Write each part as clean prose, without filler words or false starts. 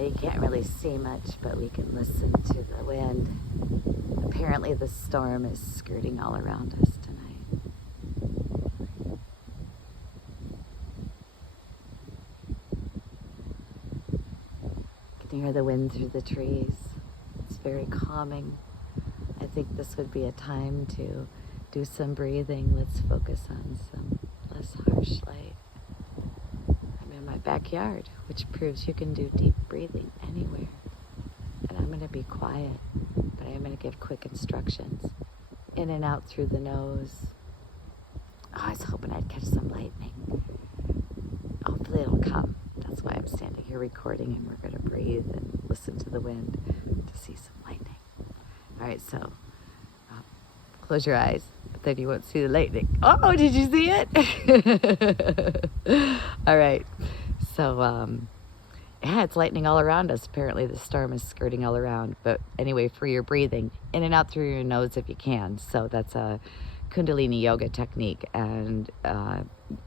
You can't really see much, but we can listen to the wind. Apparently the storm is skirting all around us tonight. You can hear the wind through the trees. It's very calming. I think this would be a time to do some breathing. Let's focus on some less harsh light. I'm in my backyard, which proves you can do deep breathing anywhere. And I'm going to be quiet, but I'm going to give quick instructions. In and out through the nose. Oh, I was hoping I'd catch some lightning. Hopefully it'll come. That's why I'm standing here recording, and we're going to breathe and listen to the wind to see some lightning. All right, so close your eyes, but then you won't see the lightning. Oh, did you see it? All right, so yeah, it's lightning all around us. Apparently the storm is skirting all around. But anyway, for your breathing, in and out through your nose if you can. So that's a Kundalini yoga technique, and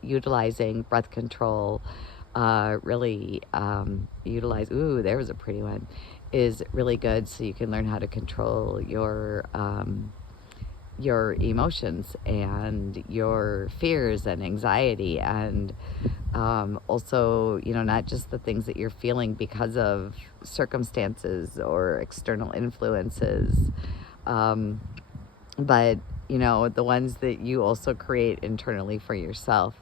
utilizing breath control, really utilize, ooh, there was a pretty one, is really good, so you can learn how to control your emotions and your fears and anxiety, and also, you know, not just the things that you're feeling because of circumstances or external influences, but, you know, the ones that you also create internally for yourself.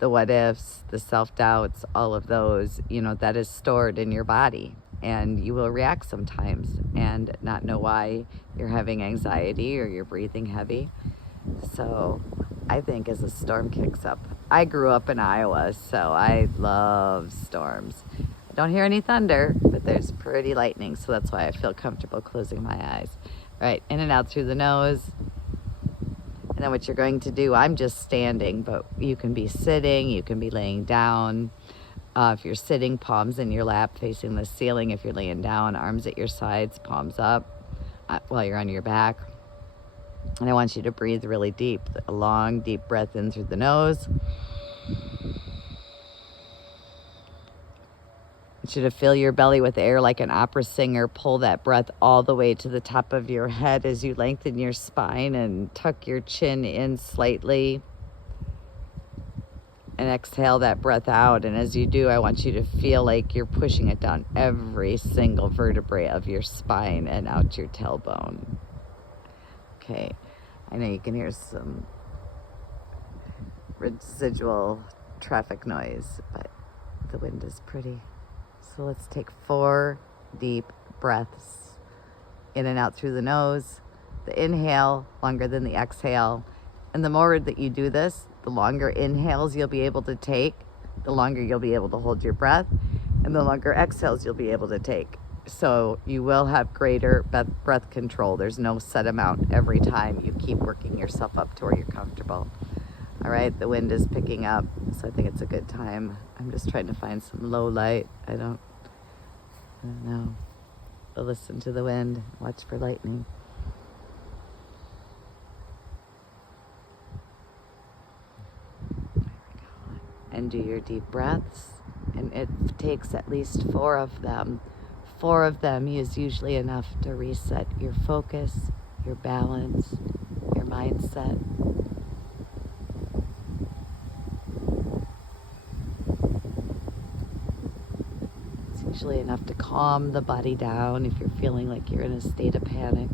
The what ifs, the self-doubts, all of those, you know, that is stored in your body, and you will react sometimes and not know why you're having anxiety or you're breathing heavy. So I think as a storm kicks up, I grew up in Iowa, so I love storms. I don't hear any thunder, but there's pretty lightning, so that's why I feel comfortable closing my eyes. All right, in and out through the nose. And then what you're going to do, I'm just standing, but you can be sitting, you can be laying down. If you're sitting, palms in your lap facing the ceiling. If you're laying down, arms at your sides, palms up while you're on your back. And I want you to breathe really deep, a long, deep breath in through the nose. I want you to fill your belly with air like an opera singer. Pull that breath all the way to the top of your head as you lengthen your spine and tuck your chin in slightly. And exhale that breath out. And as you do, I want you to feel like you're pushing it down every single vertebrae of your spine and out your tailbone. Okay, I know you can hear some residual traffic noise, but the wind is pretty. So let's take 4 deep breaths in and out through the nose. The inhale longer than the exhale. And the more that you do this, the longer inhales you'll be able to take, the longer you'll be able to hold your breath, and the longer exhales you'll be able to take. So you will have greater breath control. There's no set amount every time. You keep working yourself up to where you're comfortable. All right, the wind is picking up, so I think it's a good time. I'm just trying to find some low light. I don't know. But listen to the wind. Watch for lightning. There we go. And do your deep breaths. And it takes at least 4 of them. 4 of them is usually enough to reset your focus, your balance, your mindset. Usually enough to calm the body down if you're feeling like you're in a state of panic.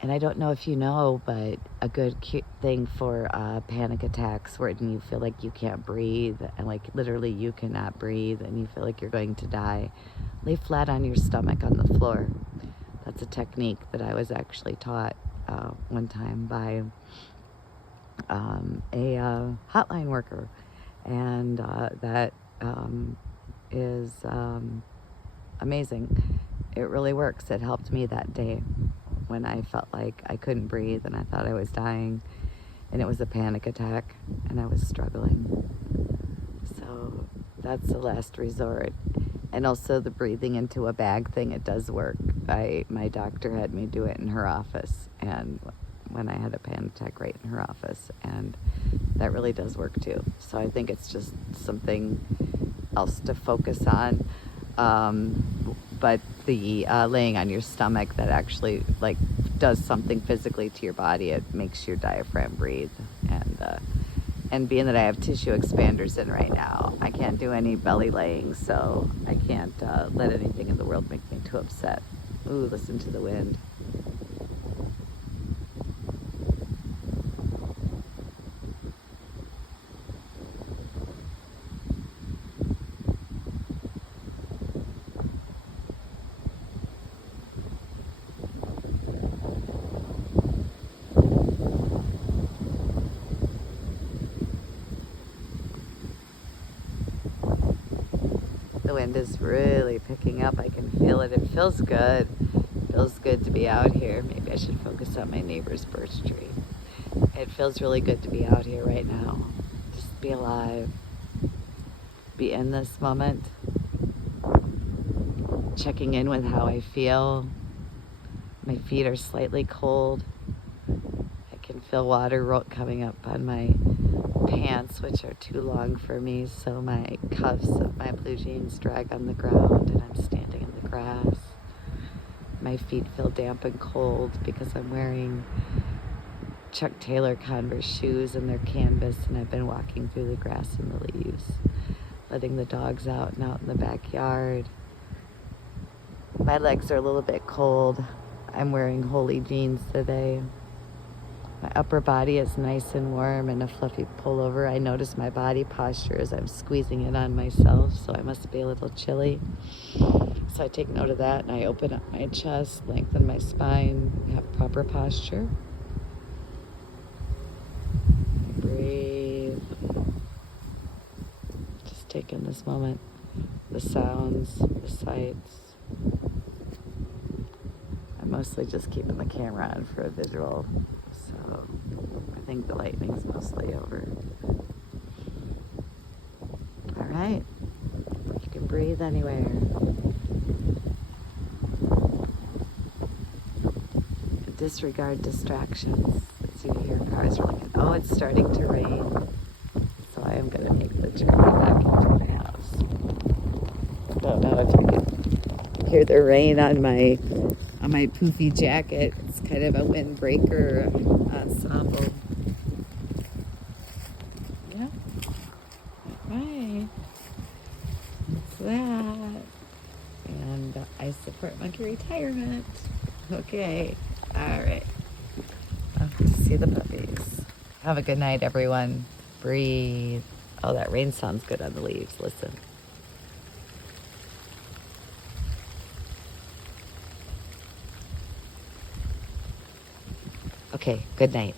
And I don't know if you know, but a good thing for panic attacks where you feel like you can't breathe, and like literally you cannot breathe and you feel like you're going to die, lay flat on your stomach on the floor. That's a technique that I was actually taught one time by a hotline worker, and that is amazing. It really works. It helped me that day when I felt like I couldn't breathe and I thought I was dying, and it was a panic attack and I was struggling. So that's the last resort. And also the breathing into a bag thing, it does work. My doctor had me do it in her office, and when I had a panic attack right in her office, and that really does work too. So I think it's just something else to focus on. But the laying on your stomach, that actually like does something physically to your body. It makes your diaphragm breathe, and being that I have tissue expanders in right now, I can't do any belly laying, so I can't let anything in the world make me too upset. Ooh, listen to the wind. The wind is really picking up. I can feel it. It feels good. It feels good to be out here. Maybe I should focus on my neighbor's birch tree. It feels really good to be out here right now. Just be alive. Be in this moment. Checking in with how I feel. My feet are slightly cold. I can feel water coming up on my pants, which are too long for me, so my cuffs of my blue jeans drag on the ground, and I'm standing in the grass. My feet feel damp and cold because I'm wearing Chuck Taylor Converse shoes, and they're canvas, and I've been walking through the grass and the leaves, letting the dogs out and out in the backyard. My legs are a little bit cold. I'm wearing Holy jeans today. My upper body is nice and warm and a fluffy pullover. I notice my body posture as I'm squeezing in on myself, so I must be a little chilly. So I take note of that, and I open up my chest, lengthen my spine, have proper posture. Breathe. Just take in this moment, the sounds, the sights. I'm mostly just keeping the camera on for a visual. So I think the lightning's mostly over. All right, you can breathe anywhere. Disregard distractions. As you hear cars rolling in. Oh, it's starting to rain. So I am going to make the journey back into my house. Don't know if you can hear the rain on my poofy jacket. It's kind of a windbreaker ensemble. Yeah. All right. That's that. And I support monkey retirement. Okay. All right. Off to see the puppies. Have a good night, everyone. Breathe. Oh, that rain sounds good on the leaves. Listen. Okay, good night.